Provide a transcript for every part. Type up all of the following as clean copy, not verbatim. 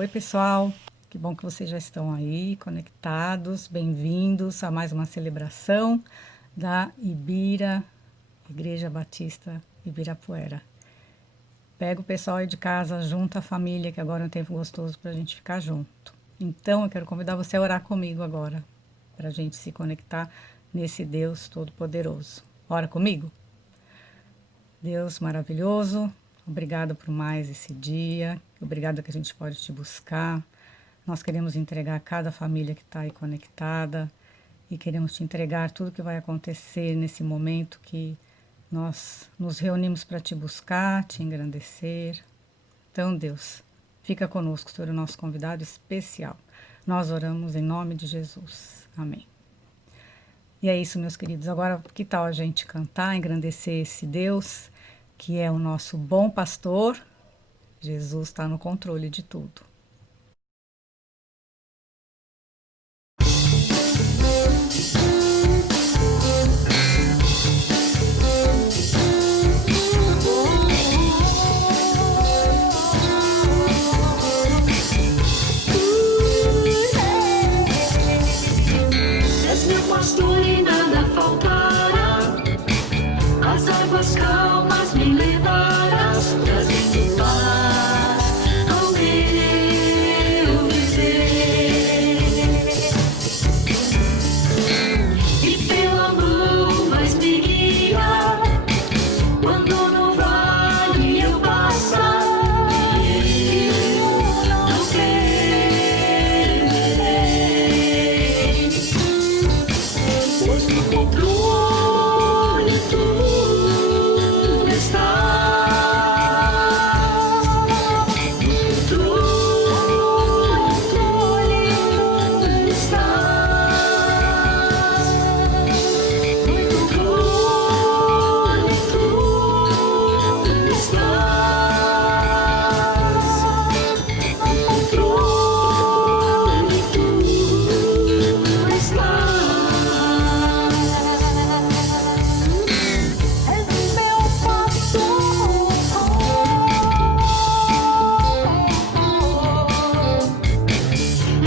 Oi, pessoal, que bom que vocês já estão aí conectados. Bem-vindos a mais uma celebração da Ibira, Igreja Batista Ibirapuera. Pega o pessoal aí de casa, junta a família, que agora é um tempo gostoso para a gente ficar junto. Então, eu quero convidar você a orar comigo agora, para a gente se conectar nesse Deus Todo-Poderoso. Ora comigo? Deus maravilhoso, obrigado por mais esse dia, obrigado que a gente pode te buscar. Nós queremos entregar cada família que está aí conectada e queremos te entregar tudo que vai acontecer nesse momento que nós nos reunimos para te buscar, te engrandecer. Então, Deus, fica conosco, Senhor, o nosso convidado especial. Nós oramos em nome de Jesus. Amém. E é isso, meus queridos. Agora, que tal a gente cantar, engrandecer esse Deus, que é o nosso bom pastor? Jesus está no controle de tudo. És meu pastor e nada faltará. As águas calmas me levarás, trazendo paz ao meu viver. E pela mão vais me guiar, quando no vale eu passar. Eu não temerei, pois no controle tu estás. No controle tu estás. No controle tu estás. No controle tu estás.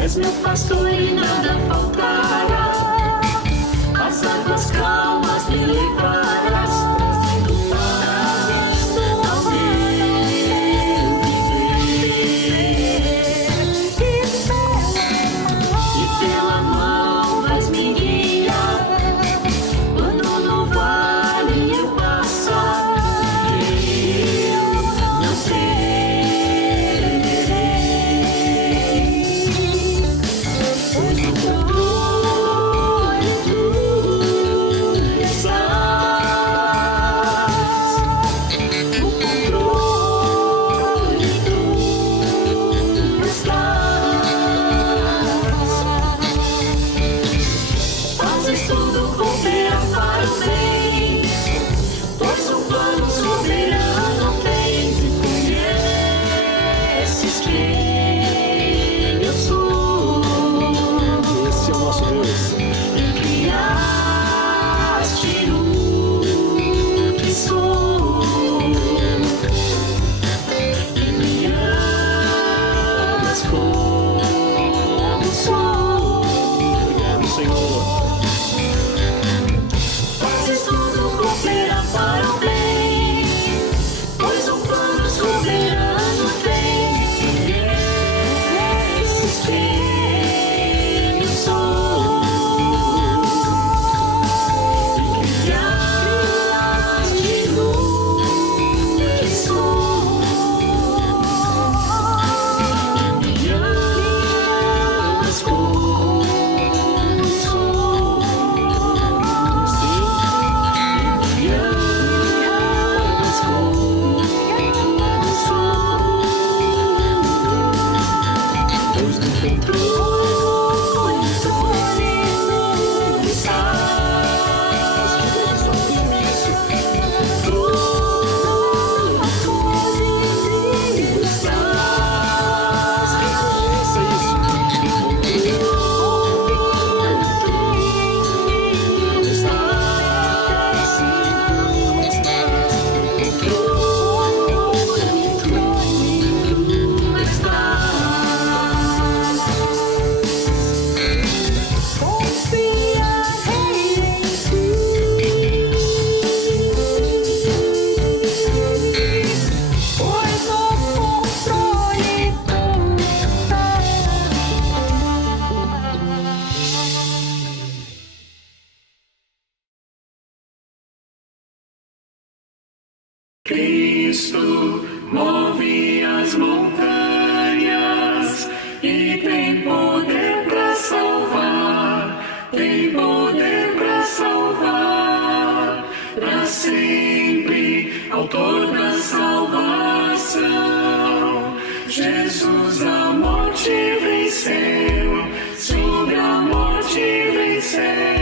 És meu pastor. És meu pastor e nada faltará. As águas calmas me levarás, trazendo paz ao meu viver. E pela mão vais me guiar, quando no vale eu passar. Eu não temerei, pois no controle tu estás. Cristo move as montanhas e tem poder para salvar, tem poder para salvar, para sempre, autor da salvação. Jesus a morte venceu, sobre a morte venceu.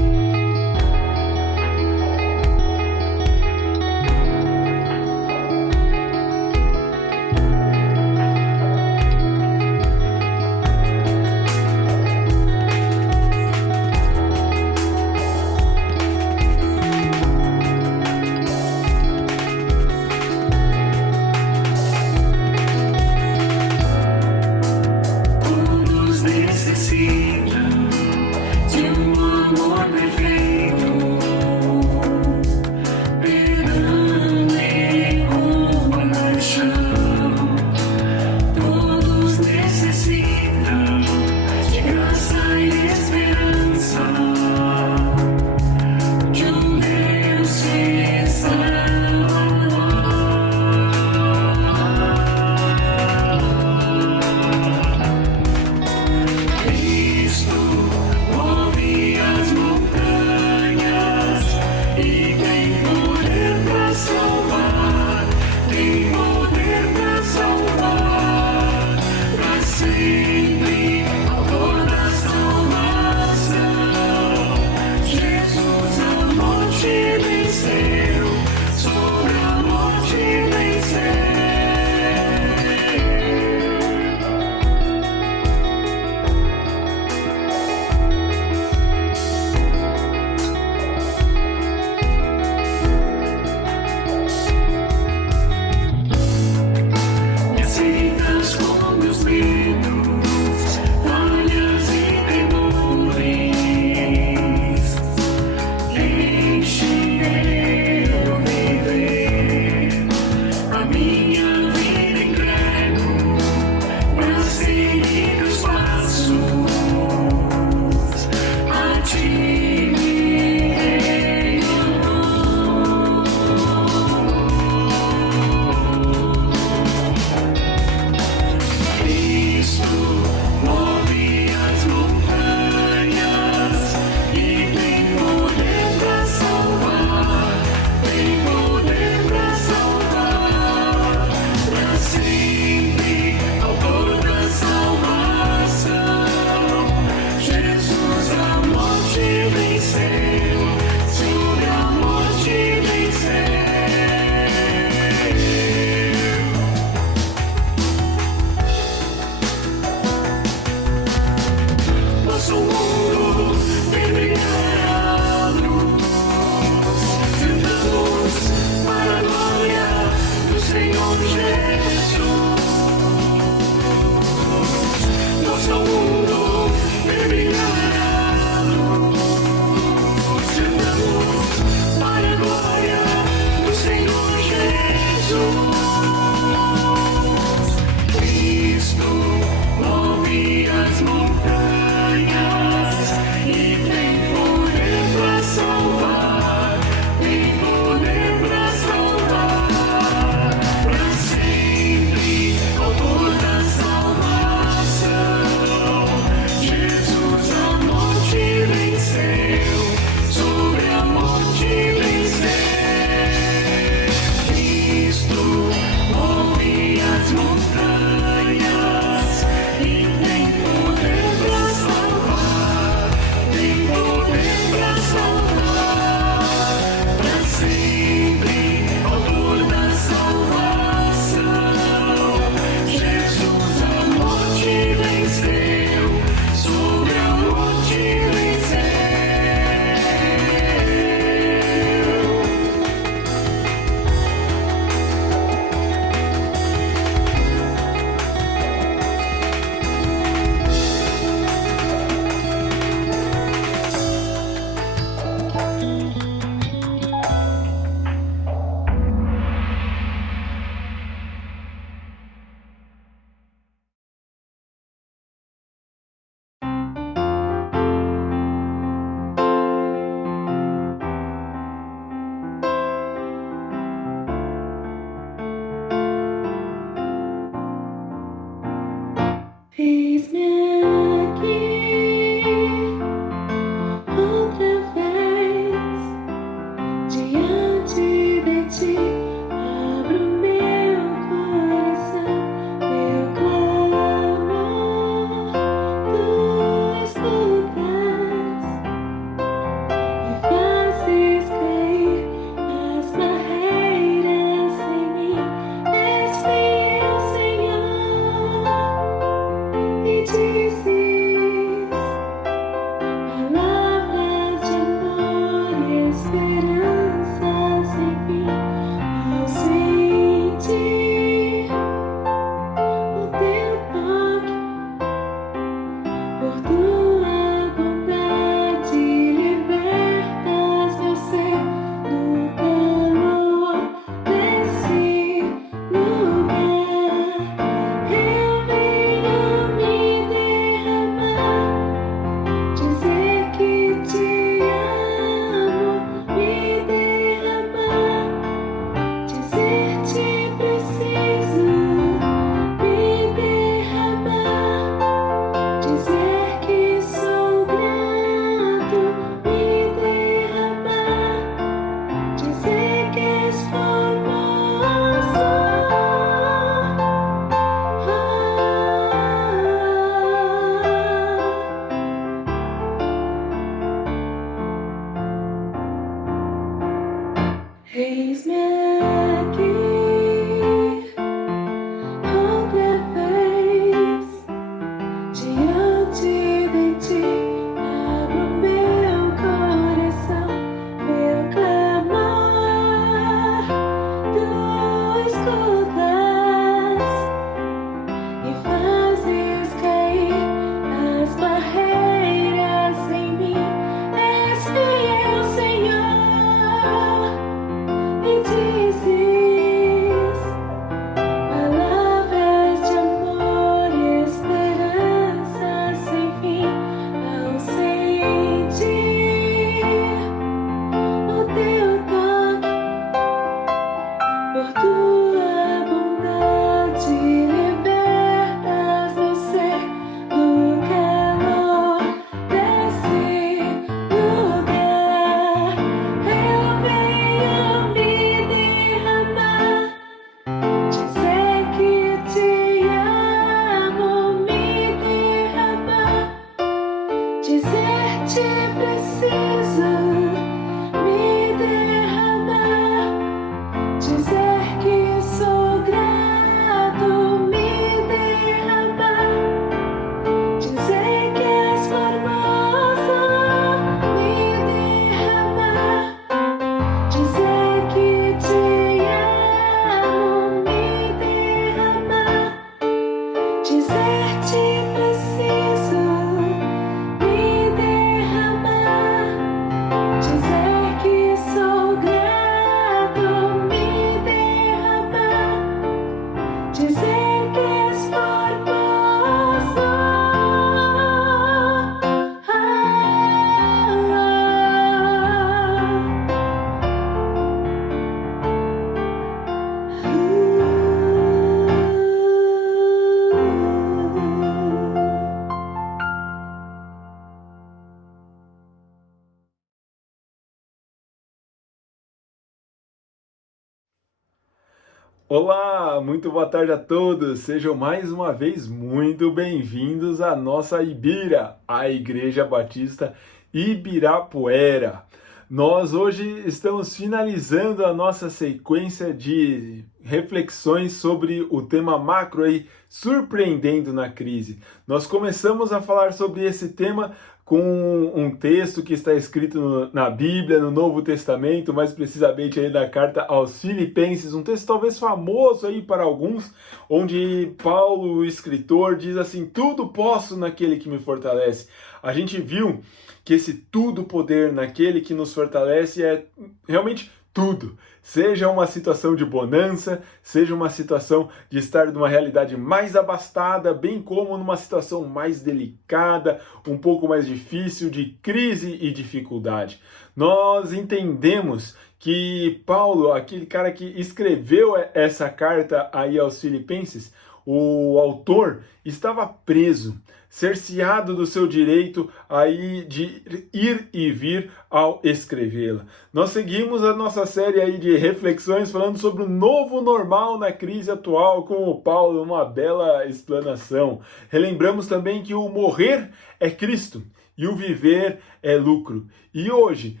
Olá, muito boa tarde a todos. Sejam mais uma vez muito bem-vindos à nossa Ibira, a Igreja Batista Ibirapuera. Nós hoje estamos finalizando a nossa sequência de reflexões sobre o tema macro aí, surpreendendo na crise. Nós começamos a falar sobre esse tema com um texto que está escrito na Bíblia, no Novo Testamento, mais precisamente aí da carta aos Filipenses, um texto talvez famoso aí para alguns, onde Paulo, o escritor, diz assim: tudo posso naquele que me fortalece. A gente viu que esse tudo poder naquele que nos fortalece é realmente tudo. Seja uma situação de bonança, seja uma situação de estar numa realidade mais abastada, bem como numa situação mais delicada, um pouco mais difícil, de crise e dificuldade. Nós entendemos que Paulo, aquele cara que escreveu essa carta aí aos Filipenses, o autor estava preso, cerceado do seu direito aí de ir e vir ao escrevê-la. Nós seguimos a nossa série aí de reflexões falando sobre o novo normal na crise atual, com o Paulo, uma bela explanação. Relembramos também que o morrer é Cristo e o viver é lucro. E hoje,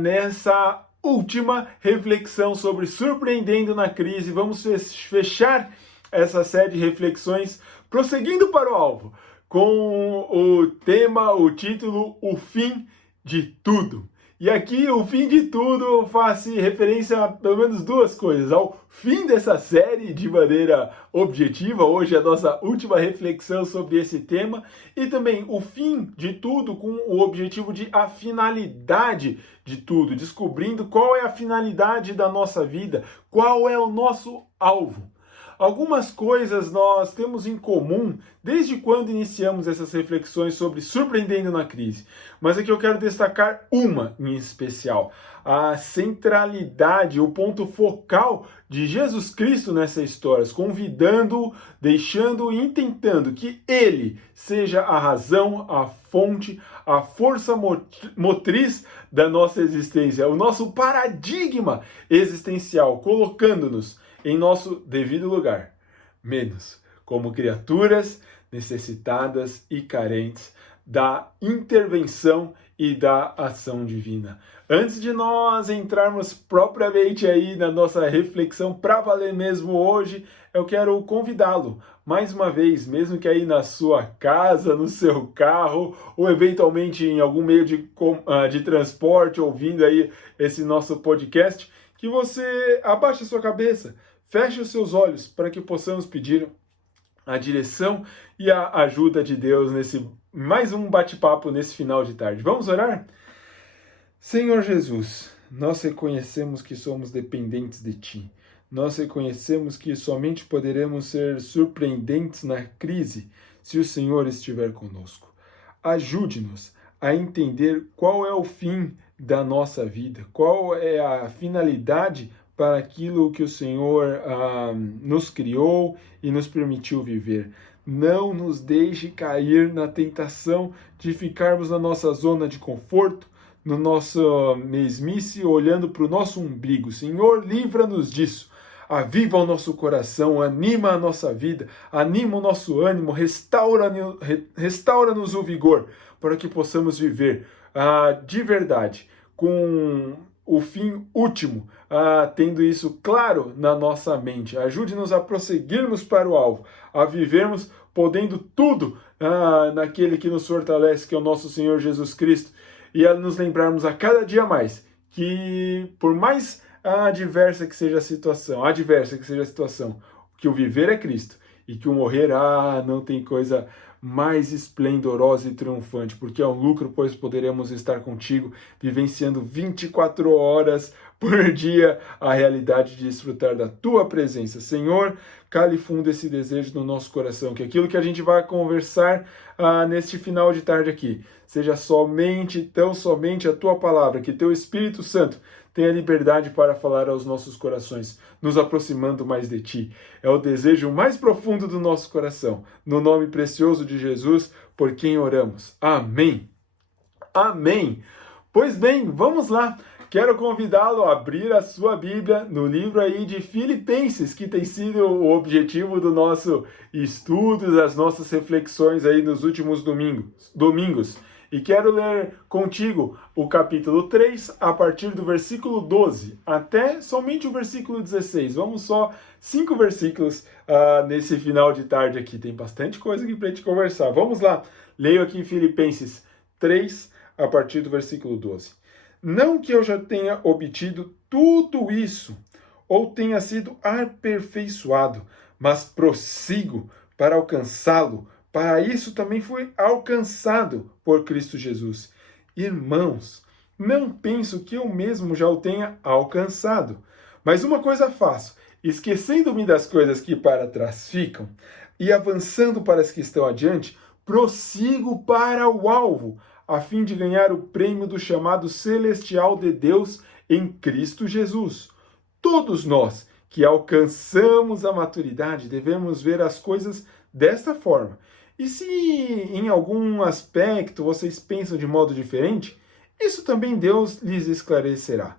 nessa última reflexão sobre surpreendendo na crise, vamos fechar essa série de reflexões prosseguindo para o alvo, com o tema, o título, O Fim de Tudo. E aqui o fim de tudo faz referência a pelo menos duas coisas: ao fim dessa série de maneira objetiva, hoje é a nossa última reflexão sobre esse tema, e também o fim de tudo com o objetivo de a finalidade de tudo, descobrindo qual é a finalidade da nossa vida, qual é o nosso alvo. Algumas coisas nós temos em comum desde quando iniciamos essas reflexões sobre surpreendendo na crise. Mas aqui eu quero destacar uma em especial: a centralidade, o ponto focal de Jesus Cristo nessa história, convidando, deixando e intentando que Ele seja a razão, a fonte, a força motriz da nossa existência, o nosso paradigma existencial, colocando-nos em nosso devido lugar, menos como criaturas necessitadas e carentes da intervenção e da ação divina. Antes de nós entrarmos propriamente aí na nossa reflexão para valer mesmo hoje, eu quero convidá-lo mais uma vez, mesmo que aí na sua casa, no seu carro, ou eventualmente em algum meio de transporte, ouvindo aí esse nosso podcast, que você abaixe a sua cabeça, feche os seus olhos para que possamos pedir a direção e a ajuda de Deus nesse mais um bate-papo nesse final de tarde. Vamos orar? Senhor Jesus, nós reconhecemos que somos dependentes de Ti. Nós reconhecemos que somente poderemos ser surpreendentes na crise se o Senhor estiver conosco. Ajude-nos a entender qual é o fim da nossa vida, qual é a finalidade para aquilo que o Senhor nos criou e nos permitiu viver. Não nos deixe cair na tentação de ficarmos na nossa zona de conforto, no nosso mesmice, olhando para o nosso umbigo. Senhor, livra-nos disso. Aviva o nosso coração, anima a nossa vida, anima o nosso ânimo, restaura-nos o vigor, para que possamos viver de verdade, com o fim último, tendo isso claro na nossa mente. Ajude-nos a prosseguirmos para o alvo, a vivermos podendo tudo naquele que nos fortalece, que é o nosso Senhor Jesus Cristo, e a nos lembrarmos a cada dia mais que, por mais adversa que seja a situação, que o viver é Cristo e que o morrer, não tem coisa mais esplendorosa e triunfante, porque é um lucro, pois poderemos estar contigo, vivenciando 24 horas por dia a realidade de desfrutar da tua presença. Senhor, cale fundo esse desejo no nosso coração, que aquilo que a gente vai conversar neste final de tarde aqui seja tão somente a tua palavra, que teu Espírito Santo tenha liberdade para falar aos nossos corações, nos aproximando mais de ti. É o desejo mais profundo do nosso coração. No nome precioso de Jesus, por quem oramos. Amém. Amém. Pois bem, vamos lá. quero convidá-lo a abrir a sua Bíblia no livro aí de Filipenses, que tem sido o objetivo do nosso estudo, das nossas reflexões aí nos últimos domingos. E quero ler contigo o capítulo 3, a partir do versículo 12, até somente o versículo 16. Vamos só 5 versículos nesse final de tarde aqui. Tem bastante coisa aqui para a gente conversar. Vamos lá. Leio aqui em Filipenses 3, a partir do versículo 12. Não que eu já tenha obtido tudo isso, ou tenha sido aperfeiçoado, mas prossigo para alcançá-lo. Para isso também fui alcançado por Cristo Jesus. Irmãos, não penso que eu mesmo já o tenha alcançado. Mas uma coisa faço, esquecendo-me das coisas que para trás ficam e avançando para as que estão adiante, prossigo para o alvo, a fim de ganhar o prêmio do chamado celestial de Deus em Cristo Jesus. Todos nós que alcançamos a maturidade devemos ver as coisas desta forma. E se em algum aspecto vocês pensam de modo diferente, isso também Deus lhes esclarecerá.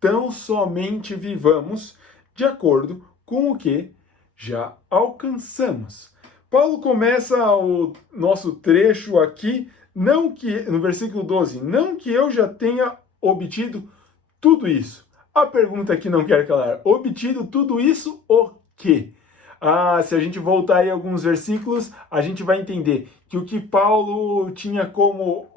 Tão somente vivamos de acordo com o que já alcançamos. Paulo começa o nosso trecho aqui, no versículo 12, não que eu já tenha obtido tudo isso. A pergunta que não quer calar, obtido tudo isso o quê? Se a gente voltar aí alguns versículos, a gente vai entender que o que Paulo tinha como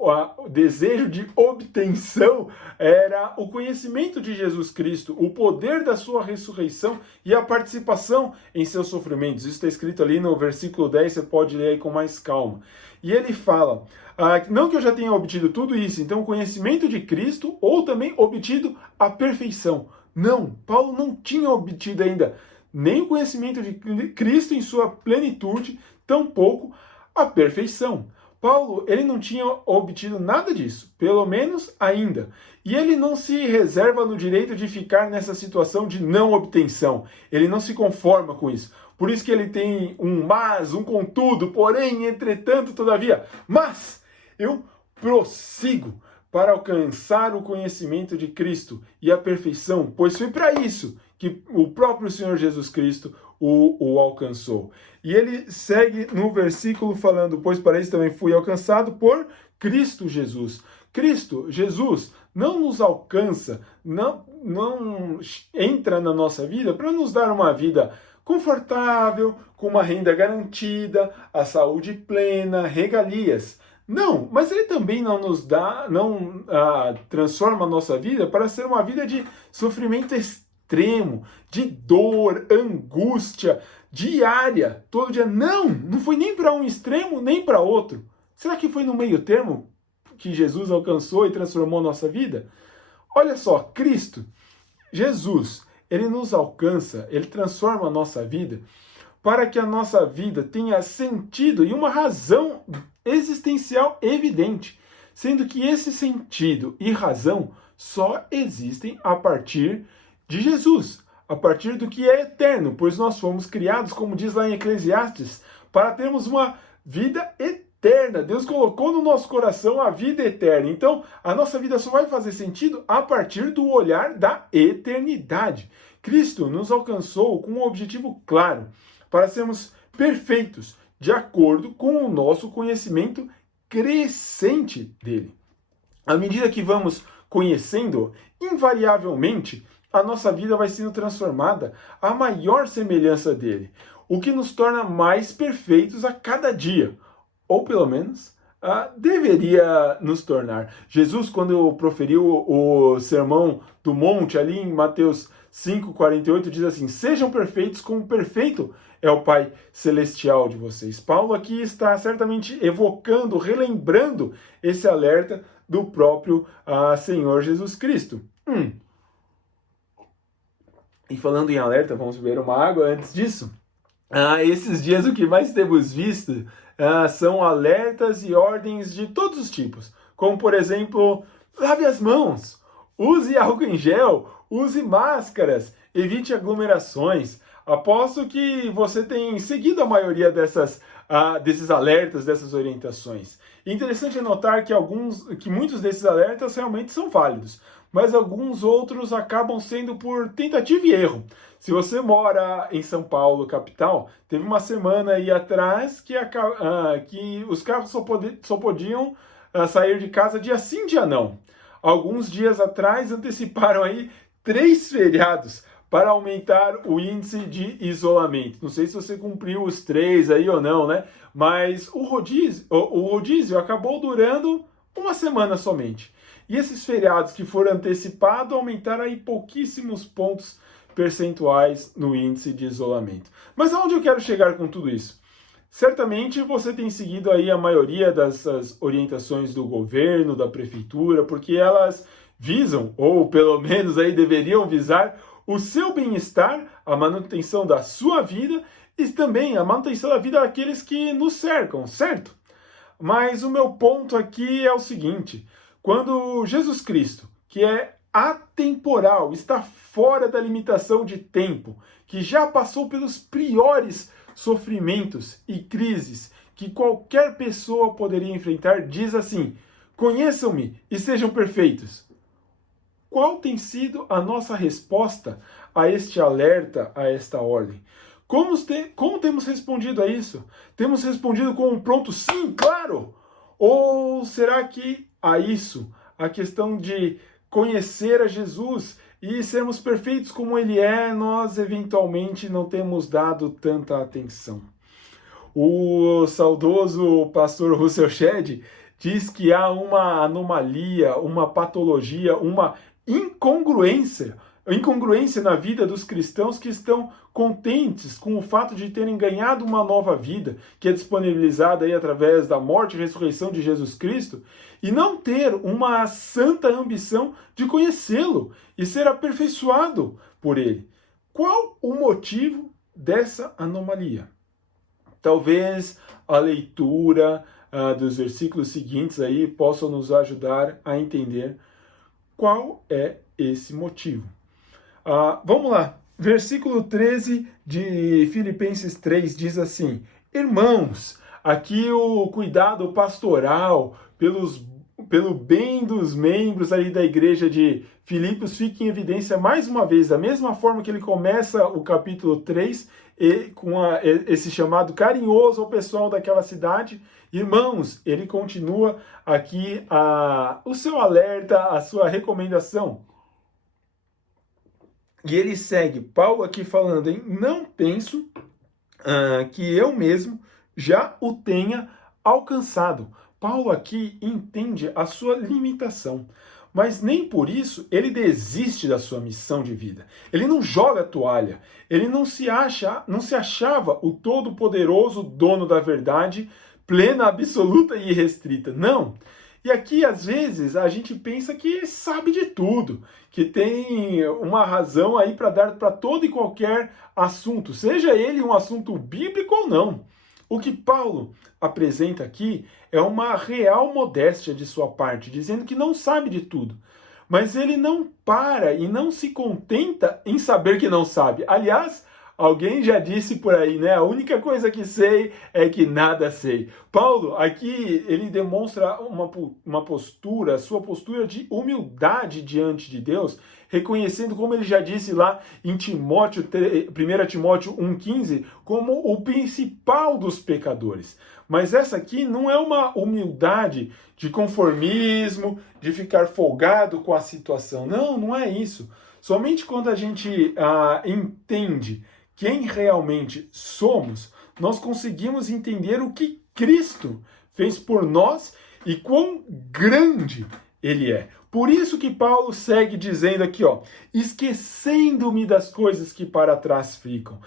desejo de obtenção era o conhecimento de Jesus Cristo, o poder da sua ressurreição e a participação em seus sofrimentos. Isso está escrito ali no versículo 10, você pode ler aí com mais calma. E ele fala, não que eu já tenha obtido tudo isso, então o conhecimento de Cristo ou também obtido a perfeição. Não, Paulo não tinha obtido ainda nem o conhecimento de Cristo em sua plenitude, tampouco a perfeição. Paulo, ele não tinha obtido nada disso, pelo menos ainda. E ele não se reserva no direito de ficar nessa situação de não obtenção. Ele não se conforma com isso. Por isso que ele tem um mas, um contudo, porém, entretanto, todavia. Mas eu prossigo para alcançar o conhecimento de Cristo e a perfeição, pois foi para isso que o próprio Senhor Jesus Cristo o alcançou. E ele segue no versículo falando, pois para isso também fui alcançado por Cristo Jesus. Cristo, Jesus, não nos alcança, não entra na nossa vida para nos dar uma vida confortável, com uma renda garantida, a saúde plena, regalias. Não, mas ele também não nos dá, transforma a nossa vida para ser uma vida de sofrimento extremo, de dor, angústia, diária, todo dia. Não foi nem para um extremo, nem para outro. Será que foi no meio termo que Jesus alcançou e transformou a nossa vida? Olha só, Cristo, Jesus, ele nos alcança, ele transforma a nossa vida para que a nossa vida tenha sentido e uma razão existencial evidente, sendo que esse sentido e razão só existem a partir de Jesus, a partir do que é eterno, pois nós fomos criados, como diz lá em Eclesiastes, para termos uma vida eterna. Deus colocou no nosso coração a vida eterna. Então, a nossa vida só vai fazer sentido a partir do olhar da eternidade. Cristo nos alcançou com um objetivo claro, para sermos perfeitos, de acordo com o nosso conhecimento crescente dele. À medida que vamos conhecendo, invariavelmente, a nossa vida vai sendo transformada à maior semelhança dele, o que nos torna mais perfeitos a cada dia, ou pelo menos deveria nos tornar. Jesus, quando proferiu o Sermão do Monte, ali em Mateus 5,48, diz assim, sejam perfeitos como perfeito é o Pai Celestial de vocês. Paulo aqui está certamente evocando, relembrando esse alerta do próprio Senhor Jesus Cristo. E falando em alerta, vamos beber uma água antes disso. Esses dias o que mais temos visto são alertas e ordens de todos os tipos. Como, por exemplo, lave as mãos, use álcool em gel, use máscaras, evite aglomerações. Aposto que você tem seguido a maioria desses alertas, dessas orientações. E interessante é notar que muitos desses alertas realmente são válidos, mas alguns outros acabam sendo por tentativa e erro. Se você mora em São Paulo, capital, teve uma semana aí atrás que os carros só podiam sair de casa dia sim, dia não. Alguns dias atrás anteciparam aí 3 feriados para aumentar o índice de isolamento. Não sei se você cumpriu os 3 aí ou não, né? Mas o rodízio acabou durando uma semana somente. E esses feriados que foram antecipados aumentaram aí pouquíssimos pontos percentuais no índice de isolamento. Mas aonde eu quero chegar com tudo isso? Certamente você tem seguido aí a maioria dessas orientações do governo, da prefeitura, porque elas visam, ou pelo menos aí deveriam visar, o seu bem-estar, a manutenção da sua vida e também a manutenção da vida daqueles que nos cercam, certo? Mas o meu ponto aqui é o seguinte: quando Jesus Cristo, que é atemporal, está fora da limitação de tempo, que já passou pelos piores sofrimentos e crises que qualquer pessoa poderia enfrentar, diz assim: conheçam-me e sejam perfeitos. Qual tem sido a nossa resposta a este alerta, a esta ordem? Como temos respondido a isso? Temos respondido com um pronto sim, claro? Ou será que a isso, a questão de conhecer a Jesus e sermos perfeitos como Ele é, nós eventualmente não temos dado tanta atenção? O saudoso pastor Russell Shedd diz que há uma anomalia, uma patologia, uma incongruência na vida dos cristãos que estão contentes com o fato de terem ganhado uma nova vida, que é disponibilizada aí através da morte e ressurreição de Jesus Cristo, e não ter uma santa ambição de conhecê-lo e ser aperfeiçoado por ele. Qual o motivo dessa anomalia? Talvez a leitura dos versículos seguintes aí possa nos ajudar a entender qual é esse motivo. Vamos lá. Versículo 13 de Filipenses 3 diz assim: irmãos, aqui o cuidado pastoral pelo bem dos membros aí da igreja de Filipos fica em evidência mais uma vez, da mesma forma que ele começa o capítulo 3 com esse chamado carinhoso ao pessoal daquela cidade. Irmãos, ele continua aqui o seu alerta, a sua recomendação. E ele segue, Paulo aqui falando, não penso que eu mesmo já o tenha alcançado. Paulo aqui entende a sua limitação, mas nem por isso ele desiste da sua missão de vida. Ele não joga a toalha, ele não se achava o todo-poderoso dono da verdade, plena, absoluta e irrestrita. Não. E aqui, às vezes, a gente pensa que sabe de tudo, que tem uma razão aí para dar para todo e qualquer assunto, seja ele um assunto bíblico ou não. O que Paulo apresenta aqui é uma real modéstia de sua parte, dizendo que não sabe de tudo. Mas ele não para e não se contenta em saber que não sabe. Aliás, alguém já disse por aí, né? A única coisa que sei é que nada sei. Paulo, aqui, ele demonstra uma postura, sua postura de humildade diante de Deus, reconhecendo, como ele já disse lá em 1 Timóteo 1,15, como o principal dos pecadores. Mas essa aqui não é uma humildade de conformismo, de ficar folgado com a situação. Não, não é isso. Somente quando a gente entende quem realmente somos, nós conseguimos entender o que Cristo fez por nós e quão grande Ele é. Por isso que Paulo segue dizendo aqui, esquecendo-me das coisas que para trás ficam.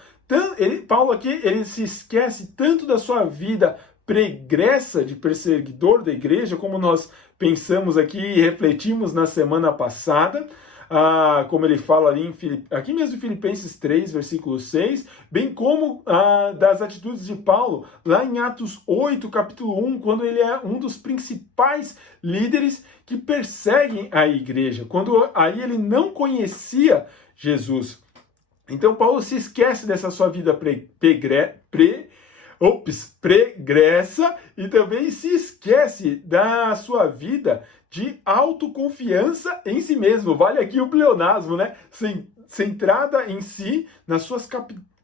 Paulo aqui, ele se esquece tanto da sua vida pregressa de perseguidor da igreja, como nós pensamos aqui e refletimos na semana passada, como ele fala ali aqui mesmo em Filipenses 3, versículo 6, bem como das atitudes de Paulo lá em Atos 8, capítulo 1, quando ele é um dos principais líderes que perseguem a igreja, quando aí ele não conhecia Jesus. Então Paulo se esquece dessa sua vida pregressa e também se esquece da sua vida de autoconfiança em si mesmo. Vale aqui o pleonasmo, né? Centrada em si, nas suas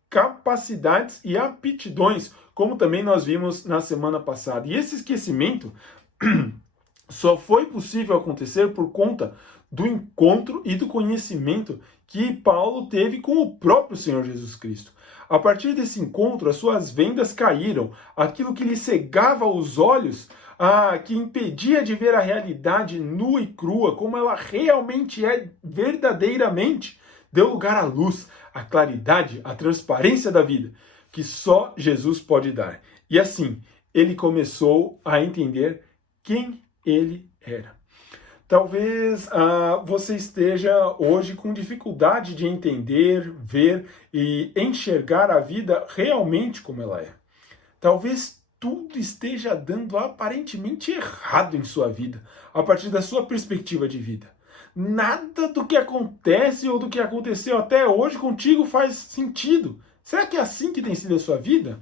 capacidades e aptidões, como também nós vimos na semana passada. E esse esquecimento só foi possível acontecer por conta do encontro e do conhecimento que Paulo teve com o próprio Senhor Jesus Cristo. A partir desse encontro, as suas vendas caíram, aquilo que lhe cegava os olhos, que impedia de ver a realidade nua e crua, como ela realmente é verdadeiramente, deu lugar à luz, à claridade, à transparência da vida, que só Jesus pode dar. E assim, ele começou a entender quem ele era. Talvez você esteja hoje com dificuldade de entender, ver e enxergar a vida realmente como ela é. Talvez tudo esteja dando aparentemente errado em sua vida, a partir da sua perspectiva de vida. Nada do que acontece ou do que aconteceu até hoje contigo faz sentido. Será que é assim que tem sido a sua vida?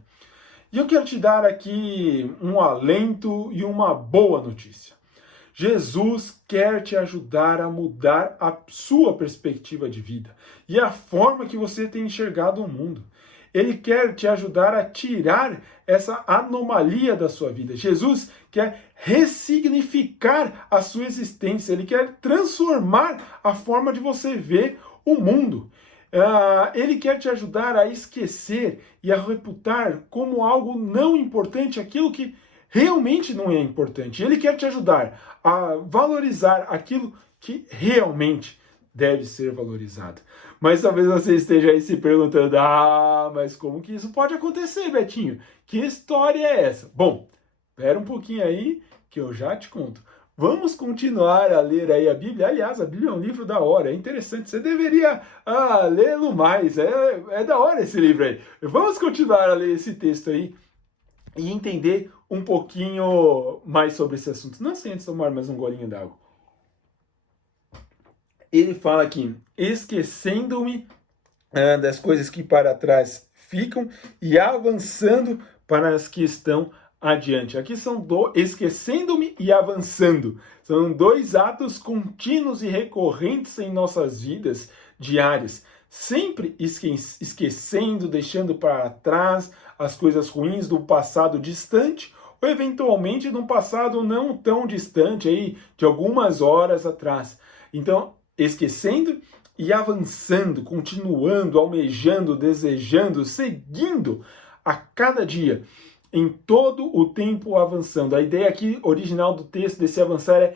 E eu quero te dar aqui um alento e uma boa notícia. Jesus quer te ajudar a mudar a sua perspectiva de vida e a forma que você tem enxergado o mundo. Ele quer te ajudar a tirar essa anomalia da sua vida. Jesus quer ressignificar a sua existência. Ele quer transformar a forma de você ver o mundo. Ele quer te ajudar a esquecer e a reputar como algo não importante aquilo que realmente não é importante. Ele quer te ajudar a valorizar aquilo que realmente deve ser valorizado. Mas talvez você esteja aí se perguntando, mas como que isso pode acontecer, Betinho? Que história é essa? Bom, espera um pouquinho aí que eu já te conto. Vamos continuar a ler aí a Bíblia. Aliás, a Bíblia é um livro da hora, é interessante. Você deveria lê-lo mais. É da hora esse livro aí. Vamos continuar a ler esse texto aí e entender um pouquinho mais sobre esse assunto. Não sem antes tomar mais um golinho d'água. Ele fala aqui, esquecendo-me das coisas que para trás ficam e avançando para as que estão adiante. Aqui são esquecendo-me e avançando. São dois atos contínuos e recorrentes em nossas vidas diárias. Sempre esquecendo, deixando para trás as coisas ruins do passado distante ou eventualmente de um passado não tão distante, aí, de algumas horas atrás. Então, esquecendo e avançando, continuando, almejando, desejando, seguindo a cada dia, em todo o tempo avançando. A ideia aqui original do texto desse avançar é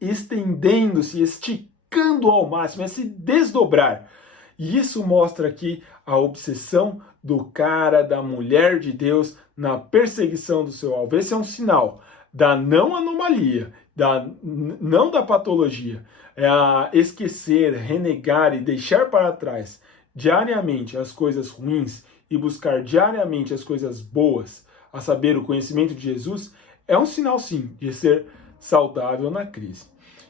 estendendo-se, esticando ao máximo, é se desdobrar. E isso mostra aqui a obsessão do cara, da mulher de Deus na perseguição do seu alvo. Esse é um sinal da não anomalia, não da patologia. É a esquecer, renegar e deixar para trás diariamente as coisas ruins e buscar diariamente as coisas boas, a saber, o conhecimento de Jesus, é um sinal sim de ser saudável na crise.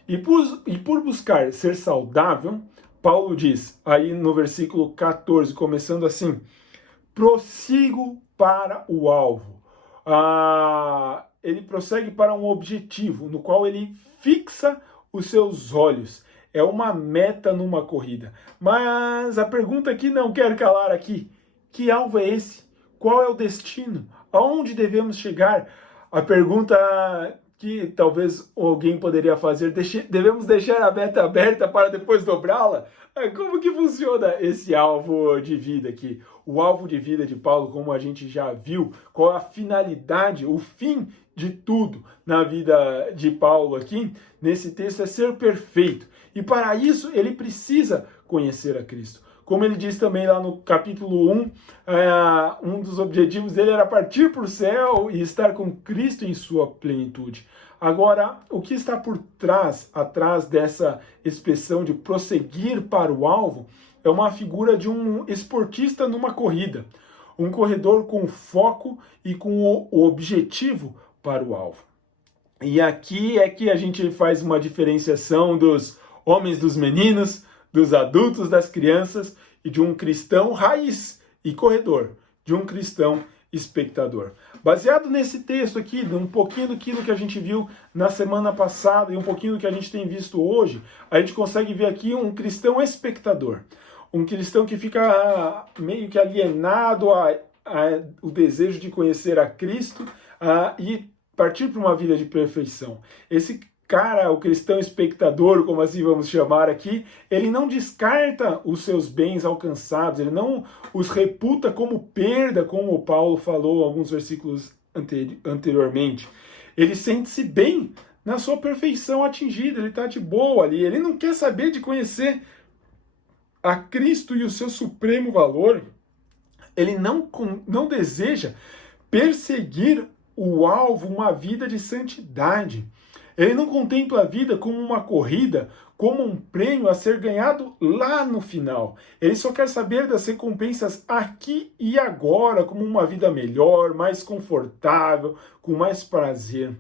E por buscar ser saudável, Paulo diz, aí no versículo 14, começando assim, prossigo para o alvo. Ele prossegue para um objetivo, no qual ele fixa os seus olhos. É uma meta numa corrida. Mas a pergunta que não quero calar aqui, que alvo é esse? Qual é o destino? Aonde devemos chegar? A pergunta que talvez alguém poderia fazer, devemos deixar a meta aberta para depois dobrá-la? Como que funciona esse alvo de vida aqui? O alvo de vida de Paulo, como a gente já viu, qual a finalidade, o fim de tudo na vida de Paulo aqui, nesse texto, é ser perfeito. E para isso ele precisa conhecer a Cristo. Como ele diz também lá no capítulo 1, um dos objetivos dele era partir para o céu e estar com Cristo em sua plenitude. Agora, o que está por trás, atrás dessa expressão de prosseguir para o alvo, é uma figura de um esportista numa corrida. Um corredor com foco e com o objetivo para o alvo. E aqui é que a gente faz uma diferenciação dos homens, dos meninos, dos adultos, das crianças e de um cristão raiz e corredor, de um cristão espectador. Baseado nesse texto aqui, um pouquinho daquilo que a gente viu na semana passada e um pouquinho do que a gente tem visto hoje, a gente consegue ver aqui um cristão espectador. Um cristão que fica meio que alienado o desejo de conhecer a Cristo e partir para uma vida de perfeição. Esse cara, o cristão espectador, como assim vamos chamar aqui, ele não descarta os seus bens alcançados, ele não os reputa como perda, como o Paulo falou alguns versículos anteriormente. Ele sente-se bem na sua perfeição atingida, ele está de boa ali, ele não quer saber de conhecer a Cristo e o seu supremo valor. Ele não deseja perseguir o alvo, uma vida de santidade. Ele não contempla a vida como uma corrida, como um prêmio a ser ganhado lá no final. Ele só quer saber das recompensas aqui e agora, como uma vida melhor, mais confortável, com mais prazer.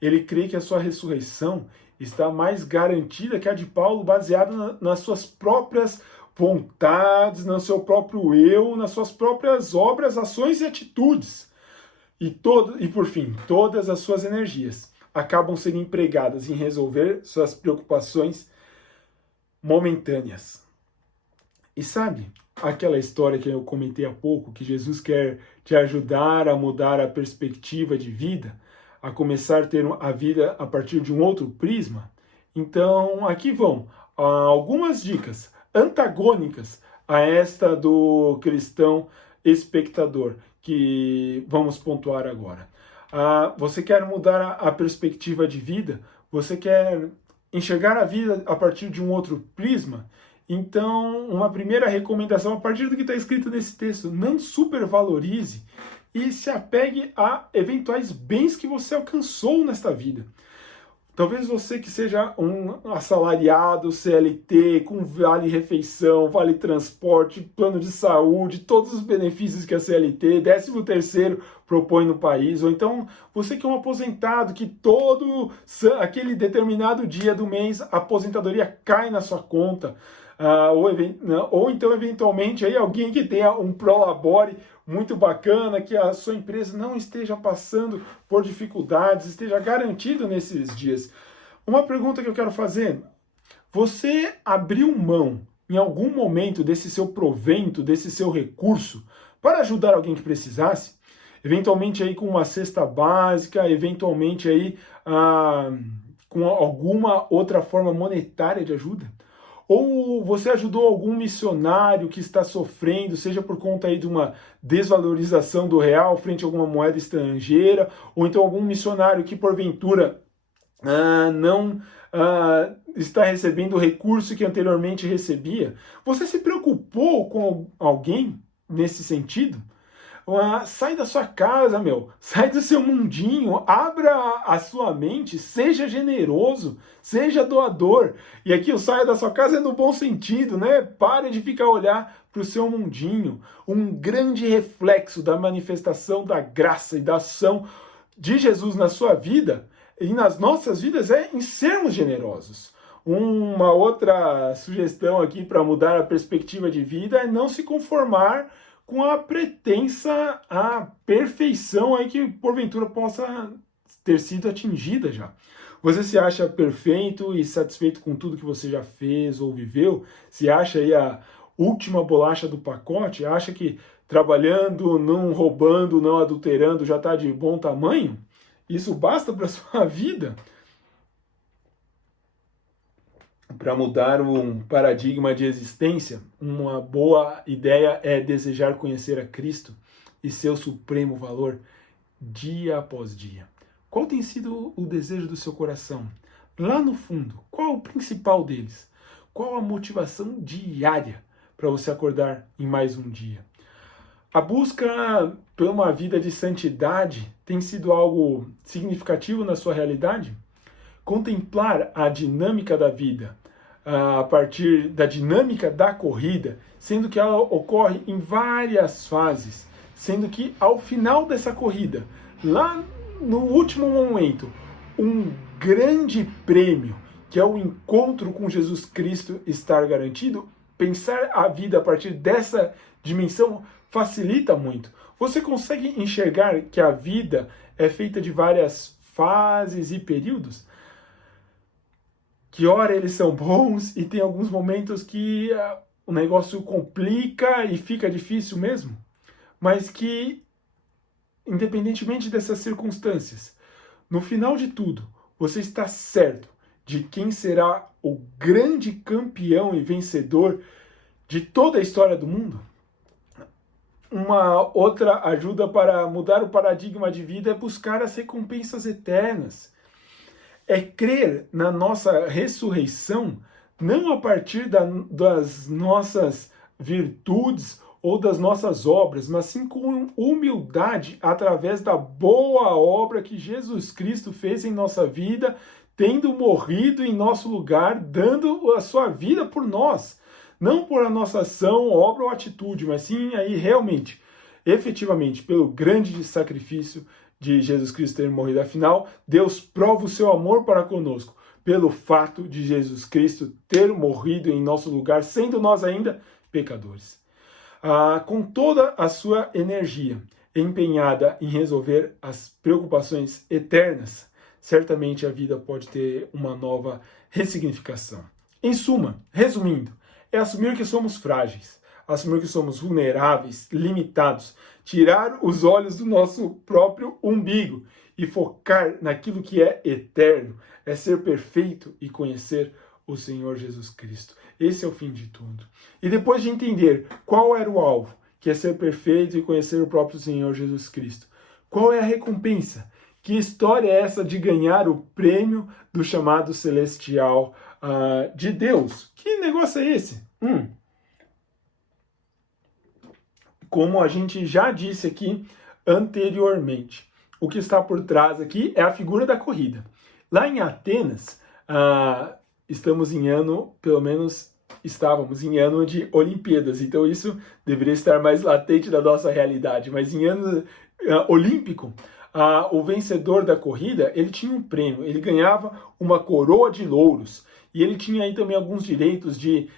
Ele crê que a sua ressurreição está mais garantida que a de Paulo, baseada nas suas próprias vontades, no seu próprio eu, nas suas próprias obras, ações e atitudes. E por fim, todas as suas energias acabam sendo empregadas em resolver suas preocupações momentâneas. E sabe aquela história que eu comentei há pouco, que Jesus quer te ajudar a mudar a perspectiva de vida, a começar a ter a vida a partir de um outro prisma? Então, aqui vão algumas dicas antagônicas a esta do cristão espectador, que vamos pontuar agora. Você quer mudar a perspectiva de vida? Você quer enxergar a vida a partir de um outro prisma? Então, uma primeira recomendação, a partir do que está escrito nesse texto, não supervalorize e se apegue a eventuais bens que você alcançou nesta vida. Talvez você que seja um assalariado, CLT, com vale-refeição, vale-transporte, plano de saúde, todos os benefícios que a CLT, 13º propõe no país, ou então você que é um aposentado, que todo aquele determinado dia do mês a aposentadoria cai na sua conta, ou então eventualmente aí alguém que tenha um prolabore muito bacana, que a sua empresa não esteja passando por dificuldades, esteja garantido nesses dias. Uma pergunta que eu quero fazer: você abriu mão em algum momento desse seu provento, desse seu recurso, para ajudar alguém que precisasse? Eventualmente aí com uma cesta básica, eventualmente aí com alguma outra forma monetária de ajuda? Ou você ajudou algum missionário que está sofrendo, seja por conta aí de uma desvalorização do real frente a alguma moeda estrangeira, ou então algum missionário que porventura não está recebendo o recurso que anteriormente recebia? Você se preocupou com alguém nesse sentido? Sai da sua casa, sai do seu mundinho, abra a sua mente, seja generoso, seja doador. E aqui o saia da sua casa é no bom sentido, né? Pare de ficar a olhar para o seu mundinho. Um grande reflexo da manifestação da graça e da ação de Jesus na sua vida e nas nossas vidas é em sermos generosos. Uma outra sugestão aqui para mudar a perspectiva de vida é não se conformar com a pretensa perfeição aí que porventura possa ter sido atingida já. Você se acha perfeito e satisfeito com tudo que você já fez ou viveu? Se acha aí a última bolacha do pacote? Acha que trabalhando, não roubando, não adulterando já está de bom tamanho? Isso basta para a sua vida? Para mudar um paradigma de existência, uma boa ideia é desejar conhecer a Cristo e seu supremo valor dia após dia. Qual tem sido o desejo do seu coração? Lá no fundo, qual é o principal deles? Qual a motivação diária para você acordar em mais um dia? A busca por uma vida de santidade tem sido algo significativo na sua realidade? Contemplar a dinâmica da vida a partir da dinâmica da corrida, sendo que ela ocorre em várias fases, sendo que ao final dessa corrida, lá no último momento, um grande prêmio, que é o encontro com Jesus Cristo, estar garantido, pensar a vida a partir dessa dimensão facilita muito. Você consegue enxergar que a vida é feita de várias fases e períodos? Que ora eles são bons e tem alguns momentos que o negócio complica e fica difícil mesmo, mas que, independentemente dessas circunstâncias, no final de tudo, você está certo de quem será o grande campeão e vencedor de toda a história do mundo? Uma outra ajuda para mudar o paradigma de vida é buscar as recompensas eternas. É crer na nossa ressurreição, não a partir das nossas virtudes ou das nossas obras, mas sim com humildade através da boa obra que Jesus Cristo fez em nossa vida, tendo morrido em nosso lugar, dando a sua vida por nós. Não por a nossa ação, obra ou atitude, mas sim aí realmente, efetivamente, pelo grande sacrifício de Jesus Cristo ter morrido. Afinal, Deus prova o seu amor para conosco, pelo fato de Jesus Cristo ter morrido em nosso lugar, sendo nós ainda pecadores. Com toda a sua energia empenhada em resolver as preocupações eternas, certamente a vida pode ter uma nova ressignificação. Em suma, resumindo, é assumir que somos frágeis, assumir que somos vulneráveis, limitados, tirar os olhos do nosso próprio umbigo e focar naquilo que é eterno, é ser perfeito e conhecer o Senhor Jesus Cristo. Esse é o fim de tudo. E depois de entender qual era o alvo, que é ser perfeito e conhecer o próprio Senhor Jesus Cristo, qual é a recompensa? Que história é essa de ganhar o prêmio do chamado celestial de Deus? Que negócio é esse? Como a gente já disse aqui anteriormente, o que está por trás aqui é a figura da corrida. Lá em Atenas, estamos em ano, pelo menos estávamos em ano de Olimpíadas, então isso deveria estar mais latente da nossa realidade, mas em ano olímpico, o vencedor da corrida, ele tinha um prêmio, ele ganhava uma coroa de louros, e ele tinha aí também alguns direitos de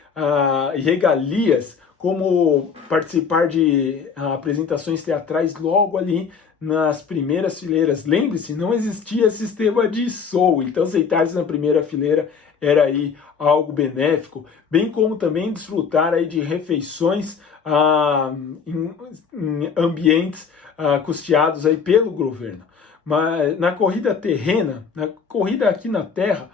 regalias, como participar de apresentações teatrais logo ali nas primeiras fileiras. Lembre-se, não existia sistema de show, então sentar-se na primeira fileira era aí algo benéfico, bem como também desfrutar aí de refeições em ambientes custeados aí pelo governo. Mas na corrida terrena, na corrida aqui na Terra,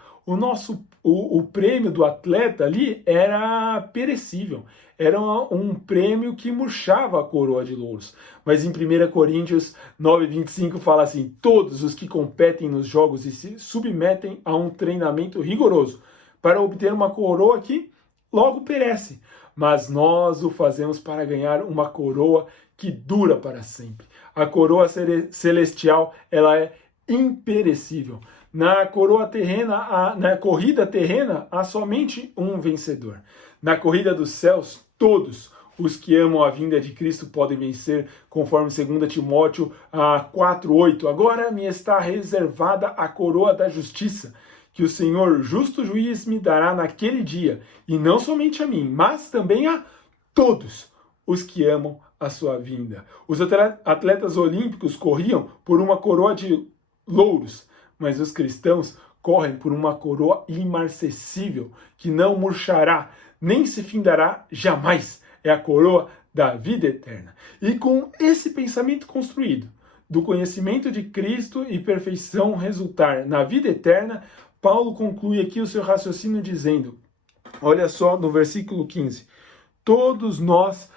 o prêmio do atleta ali era perecível, era um prêmio que murchava a coroa de louros. Mas em 1 Coríntios 9:25 fala assim: todos os que competem nos jogos e se submetem a um treinamento rigoroso para obter uma coroa que logo perece, mas nós o fazemos para ganhar uma coroa que dura para sempre. A coroa celestial, ela é imperecível. Na coroa terrena, na corrida terrena, há somente um vencedor. Na corrida dos céus, todos os que amam a vinda de Cristo podem vencer, conforme 2 Timóteo 4:8. Agora me está reservada a coroa da justiça, que o Senhor, justo juiz, me dará naquele dia, e não somente a mim, mas também a todos os que amam a sua vinda. Os atletas olímpicos corriam por uma coroa de louros, mas os cristãos correm por uma coroa imarcessível, que não murchará, nem se findará jamais. É a coroa da vida eterna. E com esse pensamento construído, do conhecimento de Cristo e perfeição resultar na vida eterna, Paulo conclui aqui o seu raciocínio dizendo, olha só no versículo 15, todos nós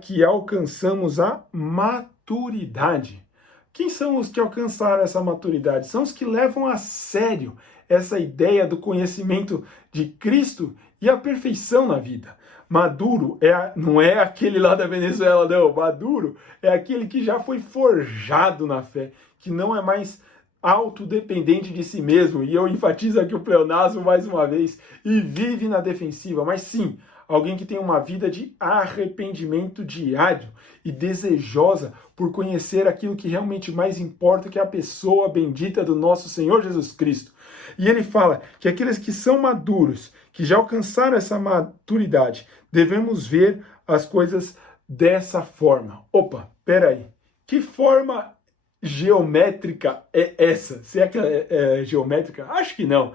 que alcançamos a maturidade. Quem são os que alcançaram essa maturidade? São os que levam a sério essa ideia do conhecimento de Cristo e a perfeição na vida. Maduro não é aquele lá da Venezuela, não. Maduro é aquele que já foi forjado na fé, que não é mais autodependente de si mesmo, e eu enfatizo aqui o pleonasmo mais uma vez, e vive na defensiva, mas sim, alguém que tem uma vida de arrependimento diário e desejosa por conhecer aquilo que realmente mais importa, que é a pessoa bendita do nosso Senhor Jesus Cristo. E ele fala que aqueles que são maduros, que já alcançaram essa maturidade, devemos ver as coisas dessa forma. Opa, peraí, que forma geométrica é essa? Se é que é geométrica? Acho que não.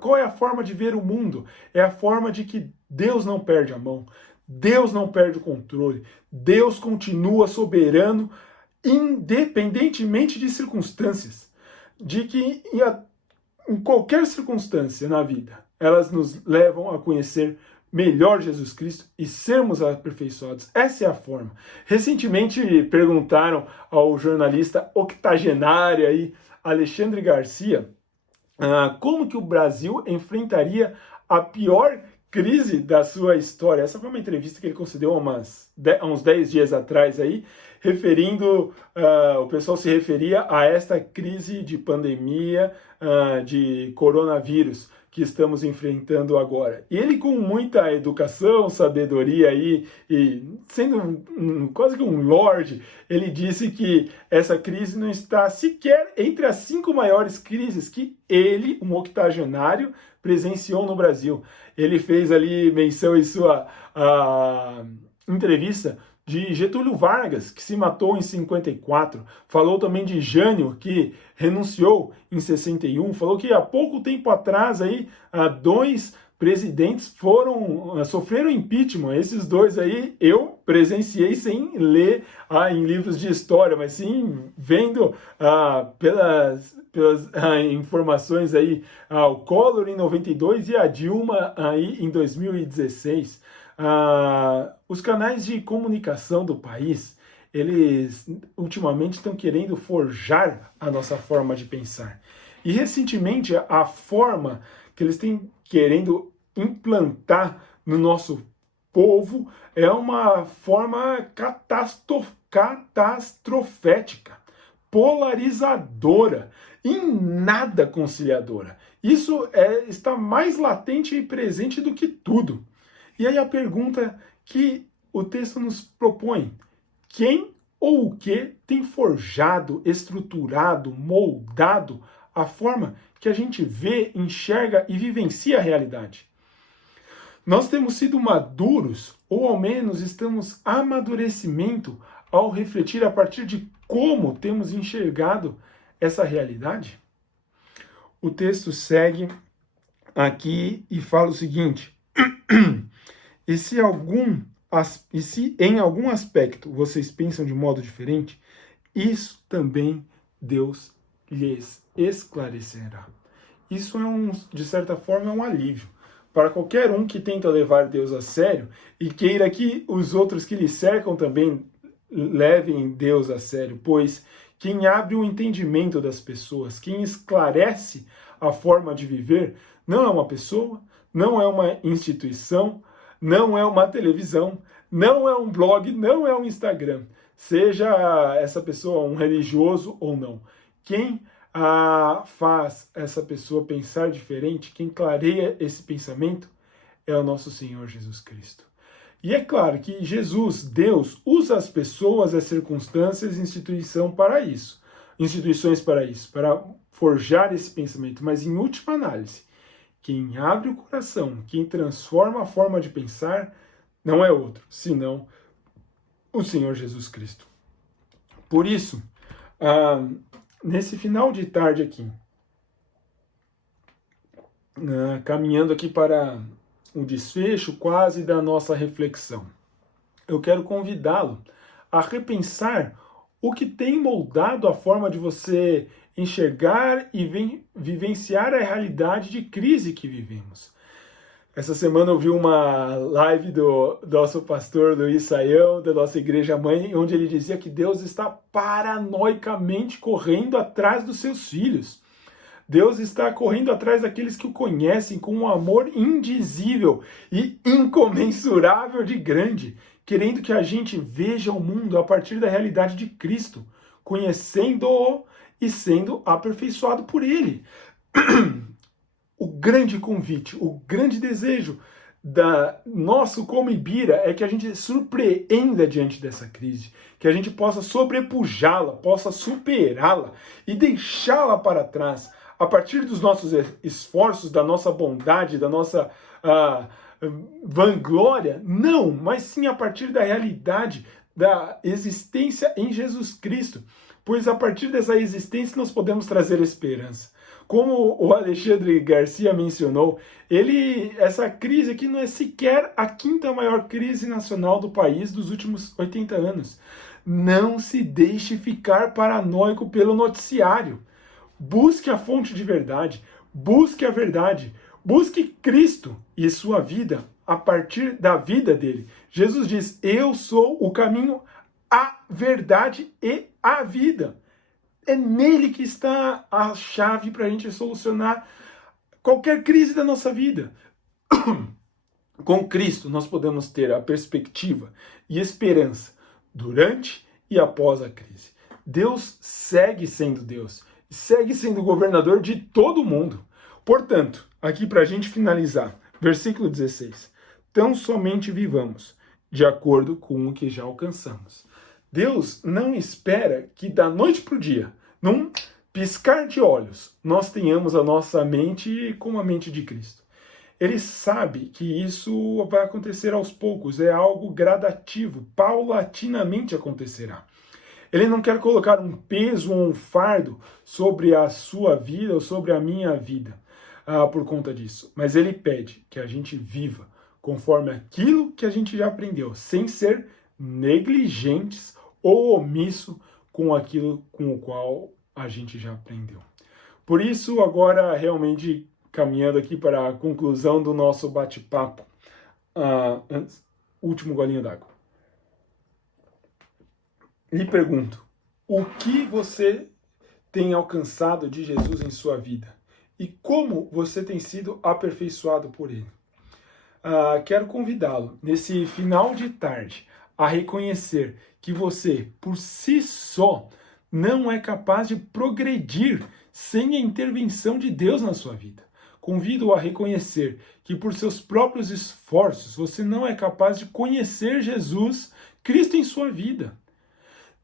Qual é a forma de ver o mundo? É a forma de que Deus não perde a mão, Deus não perde o controle, Deus continua soberano, independentemente de circunstâncias. De que em qualquer circunstância na vida, elas nos levam a conhecer melhor Jesus Cristo e sermos aperfeiçoados. Essa é a forma. Recentemente perguntaram ao jornalista octogenário aí, Alexandre Garcia, como que o Brasil enfrentaria a pior crise da sua história. Essa foi uma entrevista que ele concedeu há uns 10 dias atrás aí, o pessoal se referia a esta crise de pandemia de coronavírus que estamos enfrentando agora. E ele, com muita educação, sabedoria aí, e sendo quase que um lorde, ele disse que essa crise não está sequer entre as 5 maiores crises que ele, um octogenário, presenciou no Brasil. Ele fez ali menção em sua entrevista de Getúlio Vargas, que se matou em 54, falou também de Jânio, que renunciou em 61, falou que há pouco tempo atrás aí, 2 presidentes sofreram impeachment. Esses 2 aí eu presenciei sem ler em livros de história, mas sim vendo pelas informações aí, o Collor em 92 e a Dilma aí em 2016. Os canais de comunicação do país, eles ultimamente estão querendo forjar a nossa forma de pensar. E recentemente a forma que eles têm querendo implantar no nosso povo é uma forma catastrofética, polarizadora e nada conciliadora. Isso está mais latente e presente do que tudo. E aí a pergunta que o texto nos propõe: quem ou o que tem forjado, estruturado, moldado a forma que a gente vê, enxerga e vivencia a realidade? Nós temos sido maduros, ou ao menos estamos amadurecimento ao refletir a partir de como temos enxergado essa realidade? O texto segue aqui e fala o seguinte: e se em algum aspecto vocês pensam de modo diferente, isso também Deus lhes esclarecerá. Isso de certa forma, é um alívio para qualquer um que tenta levar Deus a sério e queira que os outros que lhe cercam também levem Deus a sério, pois quem abre o entendimento das pessoas, quem esclarece a forma de viver, não é uma pessoa, não é uma instituição, não é uma televisão, não é um blog, não é um Instagram. Seja essa pessoa um religioso ou não. Quem faz essa pessoa pensar diferente, quem clareia esse pensamento, é o nosso Senhor Jesus Cristo. E é claro que Jesus, Deus, usa as pessoas, as circunstâncias, instituições para isso, para forjar esse pensamento. Mas em última análise, quem abre o coração, quem transforma a forma de pensar, não é outro, senão o Senhor Jesus Cristo. Por isso, nesse final de tarde aqui, caminhando aqui para o desfecho quase da nossa reflexão, eu quero convidá-lo a repensar o que tem moldado a forma de você enxergar e vivenciar a realidade de crise que vivemos. Essa semana eu vi uma live do nosso pastor Luiz Saião, da nossa igreja mãe, onde ele dizia que Deus está paranoicamente correndo atrás dos seus filhos. Deus está correndo atrás daqueles que o conhecem com um amor indizível e incomensurável de grande, querendo que a gente veja o mundo a partir da realidade de Cristo, conhecendo-o e sendo aperfeiçoado por Ele. O grande convite, o grande desejo nosso como Ibira é que a gente surpreenda diante dessa crise, que a gente possa sobrepujá-la, possa superá-la e deixá-la para trás, a partir dos nossos esforços, da nossa bondade, da nossa vanglória? Não, mas sim a partir da realidade da existência em Jesus Cristo, pois a partir dessa existência nós podemos trazer esperança. Como o Alexandre Garcia mencionou, essa crise aqui não é sequer a quinta maior crise nacional do país dos últimos 80 anos. Não se deixe ficar paranoico pelo noticiário. Busque a fonte de verdade, busque a verdade, busque Cristo e sua vida a partir da vida dele. Jesus diz: eu sou o caminho, a verdade e a vida. É nele que está a chave para a gente solucionar qualquer crise da nossa vida. Com Cristo nós podemos ter a perspectiva e esperança durante e após a crise. Deus segue sendo Deus, segue sendo governador de todo mundo. Portanto, aqui para a gente finalizar, versículo 16. Tão somente vivamos de acordo com o que já alcançamos. Deus não espera que da noite para o dia, num piscar de olhos, nós tenhamos a nossa mente como a mente de Cristo. Ele sabe que isso vai acontecer aos poucos, é algo gradativo, paulatinamente acontecerá. Ele não quer colocar um peso ou um fardo sobre a sua vida ou sobre a minha vida por conta disso. Mas ele pede que a gente viva conforme aquilo que a gente já aprendeu, sem ser negligentes ou omisso com aquilo com o qual a gente já aprendeu. Por isso, agora realmente caminhando aqui para a conclusão do nosso bate-papo, último golinho d'água. Lhe pergunto, o que você tem alcançado de Jesus em sua vida? E como você tem sido aperfeiçoado por ele? Quero convidá-lo, nesse final de tarde, a reconhecer que você, por si só, não é capaz de progredir sem a intervenção de Deus na sua vida. Convido-o a reconhecer que, por seus próprios esforços, você não é capaz de conhecer Jesus, Cristo em sua vida.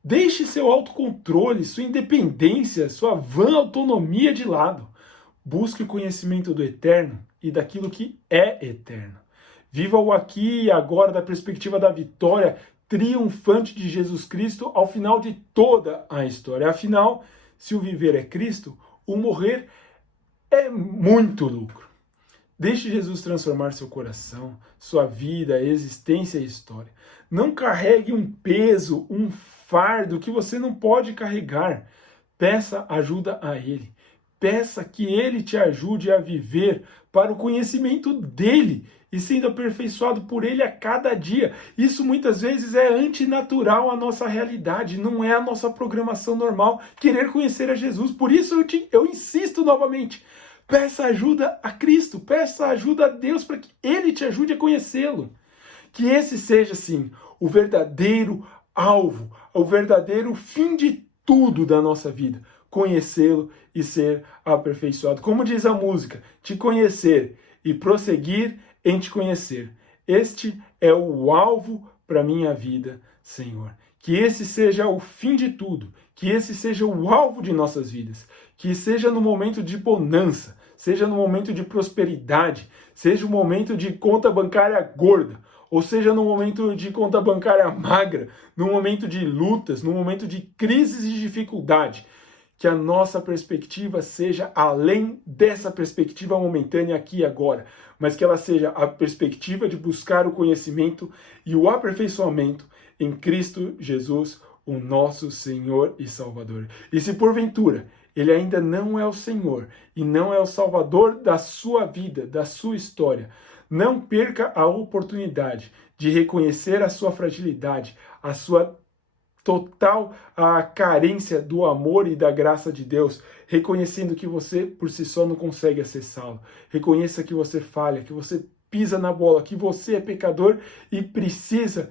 Deixe seu autocontrole, sua independência, sua vã autonomia de lado. Busque o conhecimento do eterno e daquilo que é eterno. Viva o aqui e agora da perspectiva da vitória triunfante de Jesus Cristo ao final de toda a história. Afinal, se o viver é Cristo, o morrer é muito lucro. Deixe Jesus transformar seu coração, sua vida, existência e história. Não carregue um peso, um fardo que você não pode carregar. Peça ajuda a Ele. Peça que Ele te ajude a viver para o conhecimento dEle e sendo aperfeiçoado por Ele a cada dia. Isso muitas vezes é antinatural à nossa realidade, não é a nossa programação normal querer conhecer a Jesus. Por isso eu insisto novamente, peça ajuda a Cristo, peça ajuda a Deus para que Ele te ajude a conhecê-lo. Que esse seja, sim, o verdadeiro alvo, o verdadeiro fim de tudo da nossa vida. Conhecê-lo e ser aperfeiçoado. Como diz a música, te conhecer e prosseguir em te conhecer. Este é o alvo para minha vida, Senhor. Que esse seja o fim de tudo, que esse seja o alvo de nossas vidas, que seja no momento de bonança, seja no momento de prosperidade, seja no momento de conta bancária gorda, ou seja no momento de conta bancária magra, no momento de lutas, no momento de crises e dificuldade, que a nossa perspectiva seja além dessa perspectiva momentânea aqui e agora, mas que ela seja a perspectiva de buscar o conhecimento e o aperfeiçoamento em Cristo Jesus, o nosso Senhor e Salvador. E se porventura Ele ainda não é o Senhor e não é o Salvador da sua vida, da sua história, não perca a oportunidade de reconhecer a sua fragilidade, a sua total carência do amor e da graça de Deus, reconhecendo que você por si só não consegue acessá-lo. Reconheça que você falha, que você pisa na bola, que você é pecador e precisa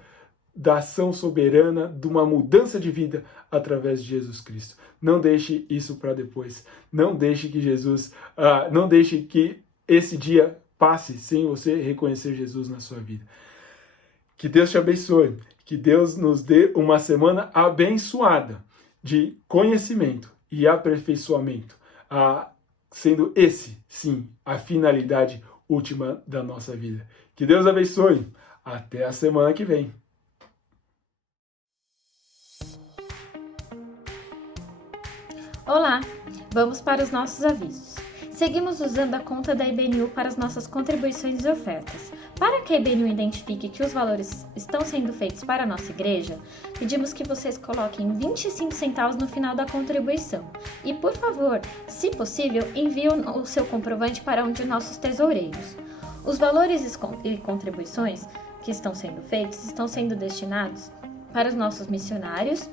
da ação soberana, de uma mudança de vida através de Jesus Cristo. Não deixe isso para depois. Não deixe que não deixe que esse dia passe sem você reconhecer Jesus na sua vida. Que Deus te abençoe. Que Deus nos dê uma semana abençoada de conhecimento e aperfeiçoamento, sendo esse, sim, a finalidade última da nossa vida. Que Deus abençoe. Até a semana que vem. Olá, vamos para os nossos avisos. Seguimos usando a conta da IBNU para as nossas contribuições e ofertas. Para que a IBNU identifique que os valores estão sendo feitos para a nossa igreja, pedimos que vocês coloquem 25 centavos no final da contribuição. E, por favor, se possível, envie o seu comprovante para um de nossos tesoureiros. Os valores e contribuições que estão sendo feitos estão sendo destinados para os nossos missionários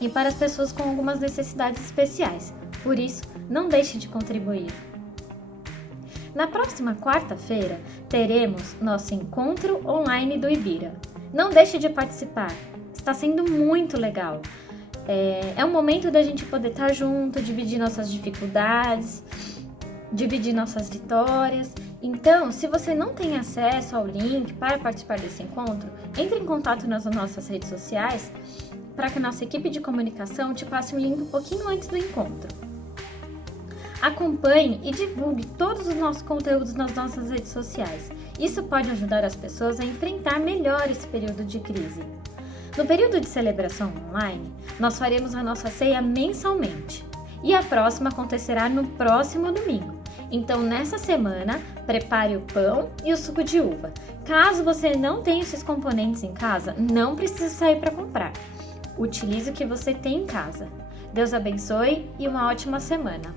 e para as pessoas com algumas necessidades especiais. Por isso, não deixe de contribuir. Na próxima quarta-feira, teremos nosso encontro online do Ibira. Não deixe de participar, está sendo muito legal. É um momento da gente poder estar junto, dividir nossas dificuldades, dividir nossas vitórias. Então, se você não tem acesso ao link para participar desse encontro, entre em contato nas nossas redes sociais para que a nossa equipe de comunicação te passe um link um pouquinho antes do encontro. Acompanhe e divulgue todos os nossos conteúdos nas nossas redes sociais. Isso pode ajudar as pessoas a enfrentar melhor esse período de crise. No período de celebração online, nós faremos a nossa ceia mensalmente. E a próxima acontecerá no próximo domingo. Então, nessa semana, prepare o pão e o suco de uva. Caso você não tenha esses componentes em casa, não precisa sair para comprar. Utilize o que você tem em casa. Deus abençoe e uma ótima semana.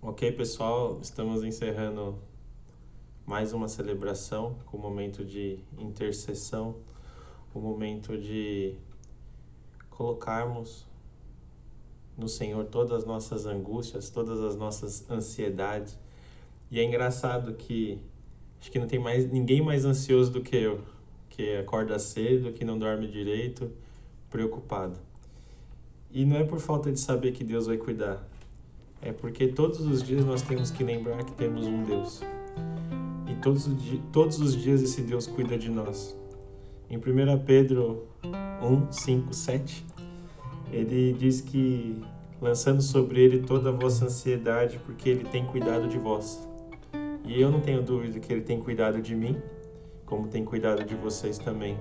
Ok, pessoal, estamos encerrando mais uma celebração com o momento de intercessão, o momento de colocarmos no Senhor todas as nossas angústias, todas as nossas ansiedades. E é engraçado que acho que não tem ninguém mais ansioso do que eu, que acorda cedo, que não dorme direito, preocupado. E não é por falta de saber que Deus vai cuidar, é porque todos os dias nós temos que lembrar que temos um Deus. E todos os dias esse Deus cuida de nós. Em 1 Pedro 1, 5, 7, ele diz que lançando sobre ele toda a vossa ansiedade, porque ele tem cuidado de vós. E eu não tenho dúvida que ele tem cuidado de mim, como tem cuidado de vocês também.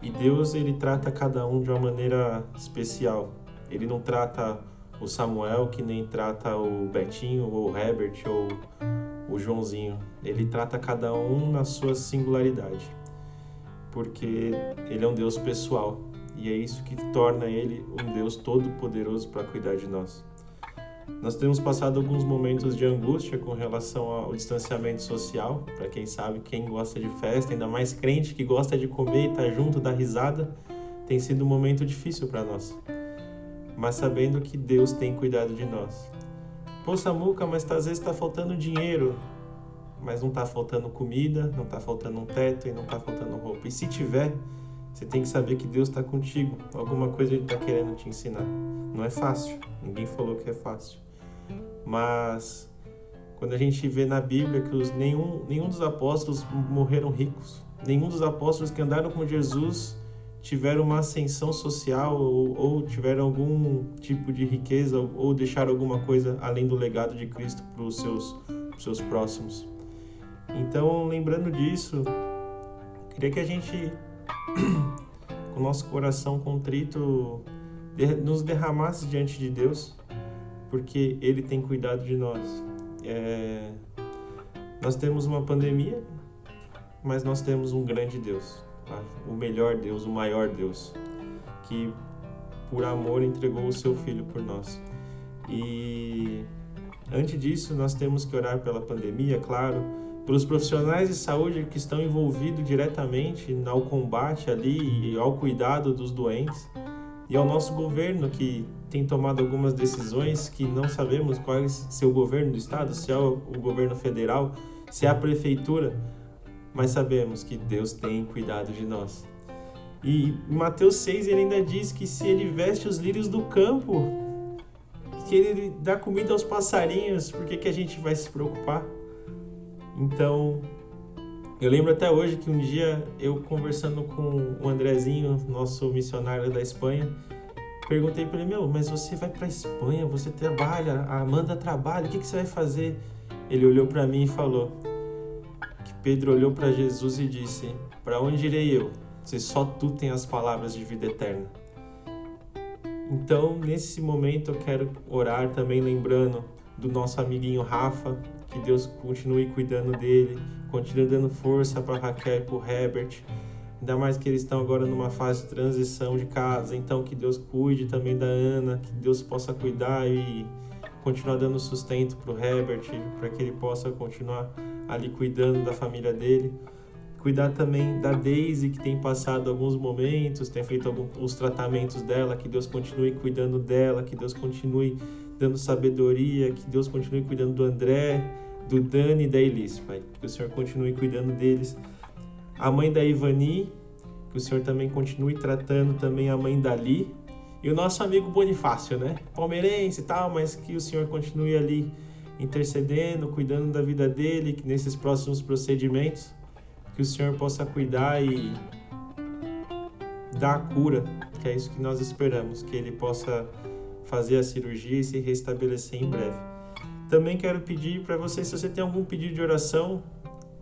E Deus, ele trata cada um de uma maneira especial. Ele não trata o Samuel que nem trata o Betinho, ou o Herbert, ou o Joãozinho. Ele trata cada um na sua singularidade, porque ele é um Deus pessoal, e é isso que torna ele um Deus todo-poderoso para cuidar de nós. Nós temos passado alguns momentos de angústia com relação ao distanciamento social. Para quem sabe, quem gosta de festa, ainda mais crente que gosta de comer e estar junto, dar risada, tem sido um momento difícil para nós. Mas sabendo que Deus tem cuidado de nós. Pô, Samuca, mas às vezes está faltando dinheiro, mas não está faltando comida, não está faltando um teto e não está faltando roupa. E se tiver, você tem que saber que Deus está contigo. Alguma coisa Ele está querendo te ensinar. Não é fácil, ninguém falou que é fácil. Mas quando a gente vê na Bíblia que nenhum dos apóstolos morreram ricos, nenhum dos apóstolos que andaram com Jesus tiveram uma ascensão social ou tiveram algum tipo de riqueza ou deixaram alguma coisa além do legado de Cristo para os seus próximos. Então, lembrando disso, queria que a gente, com o nosso coração contrito, nos derramasse diante de Deus, porque Ele tem cuidado de nós. Nós temos uma pandemia, mas nós temos um grande Deus. O melhor Deus, o maior Deus, que por amor entregou o seu Filho por nós. E antes disso, nós temos que orar pela pandemia, claro, pelos profissionais de saúde que estão envolvidos diretamente ao combate ali e ao cuidado dos doentes, e ao nosso governo que tem tomado algumas decisões que não sabemos se é o governo do estado, se é o governo federal, se é a prefeitura, mas sabemos que Deus tem cuidado de nós. E em Mateus 6 ele ainda diz que se Ele veste os lírios do campo, que Ele dá comida aos passarinhos, por que a gente vai se preocupar? Então, eu lembro até hoje que um dia eu conversando com o Andrezinho, nosso missionário da Espanha, perguntei para ele, mas você vai para Espanha, você trabalha, a Amanda trabalha, o que você vai fazer? Ele olhou para mim e falou que Pedro olhou para Jesus e disse, para onde irei eu, se só tu tem as palavras de vida eterna? Então, nesse momento, eu quero orar também lembrando do nosso amiguinho Rafa, que Deus continue cuidando dele, continue dando força para Raquel e para o Herbert, ainda mais que eles estão agora numa fase de transição de casa, então que Deus cuide também da Ana, que Deus possa cuidar e continuar dando sustento para o Herbert, para que ele possa continuar ali cuidando da família dele. Cuidar também da Daisy, que tem passado alguns momentos, tem feito os tratamentos dela, que Deus continue cuidando dela, que Deus continue dando sabedoria, que Deus continue cuidando do André, do Dani e da Elis, Pai. Que o Senhor continue cuidando deles. A mãe da Ivani, que o Senhor também continue tratando também a mãe da Li. E o nosso amigo Bonifácio, né? Palmeirense e tal, mas que o Senhor continue ali intercedendo, cuidando da vida dele, que nesses próximos procedimentos, que o Senhor possa cuidar e dar a cura, que é isso que nós esperamos, que ele possa fazer a cirurgia e se restabelecer em breve. Também quero pedir para você, se você tem algum pedido de oração,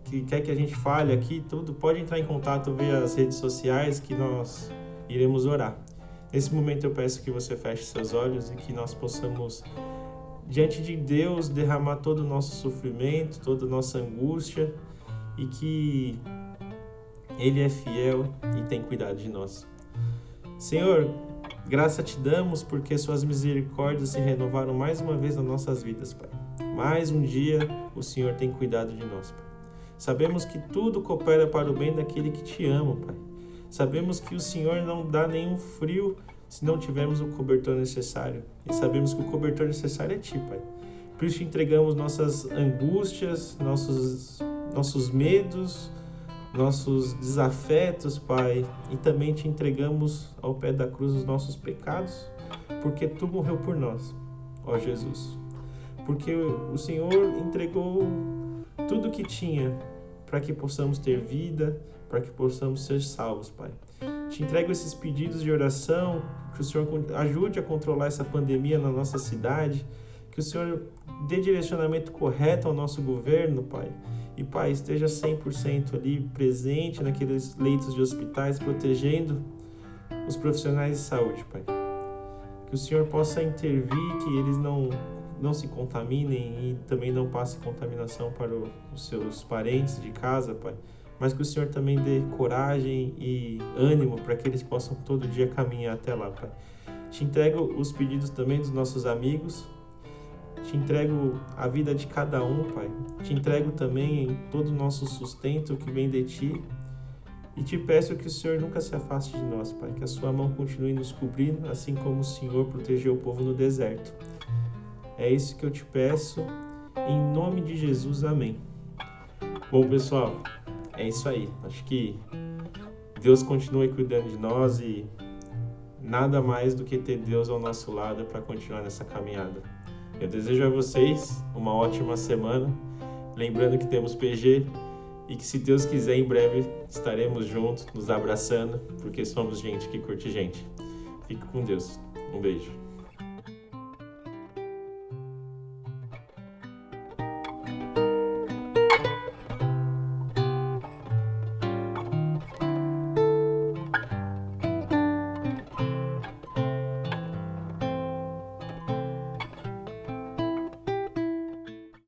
que quer que a gente fale aqui, tudo, pode entrar em contato via as redes sociais que nós iremos orar. Nesse momento eu peço que você feche seus olhos e que nós possamos, diante de Deus, derramar todo o nosso sofrimento, toda a nossa angústia, e que Ele é fiel e tem cuidado de nós. Senhor, graça te damos porque suas misericórdias se renovaram mais uma vez nas nossas vidas, Pai. Mais um dia o Senhor tem cuidado de nós, Pai. Sabemos que tudo coopera para o bem daquele que te ama, Pai. Sabemos que o Senhor não dá nenhum frio se não tivermos o cobertor necessário. E sabemos que o cobertor necessário é Ti, Pai. Por isso te entregamos nossas angústias, nossos medos, nossos desafetos, Pai, e também te entregamos ao pé da cruz os nossos pecados, porque Tu morreu por nós, ó Jesus. Porque o Senhor entregou tudo que tinha para que possamos ter vida, para que possamos ser salvos, Pai. Te entrego esses pedidos de oração, que o Senhor ajude a controlar essa pandemia na nossa cidade, que o Senhor dê direcionamento correto ao nosso governo, Pai. E, Pai, esteja 100% ali presente naqueles leitos de hospitais, protegendo os profissionais de saúde, Pai. Que o Senhor possa intervir, que eles não se contaminem e também não passe contaminação para os seus parentes de casa, Pai. Mas que o Senhor também dê coragem e ânimo para que eles possam todo dia caminhar até lá, Pai. Te entrego os pedidos também dos nossos amigos. Te entrego a vida de cada um, Pai. Te entrego também todo o nosso sustento que vem de Ti. E te peço que o Senhor nunca se afaste de nós, Pai. Que a Sua mão continue nos cobrindo, assim como o Senhor protegeu o povo no deserto. É isso que eu te peço, em nome de Jesus, amém. Bom, pessoal, é isso aí. Acho que Deus continue cuidando de nós e nada mais do que ter Deus ao nosso lado para continuar nessa caminhada. Eu desejo a vocês uma ótima semana, lembrando que temos PG e que, se Deus quiser, em breve estaremos juntos, nos abraçando, porque somos gente que curte gente. Fique com Deus. Um beijo.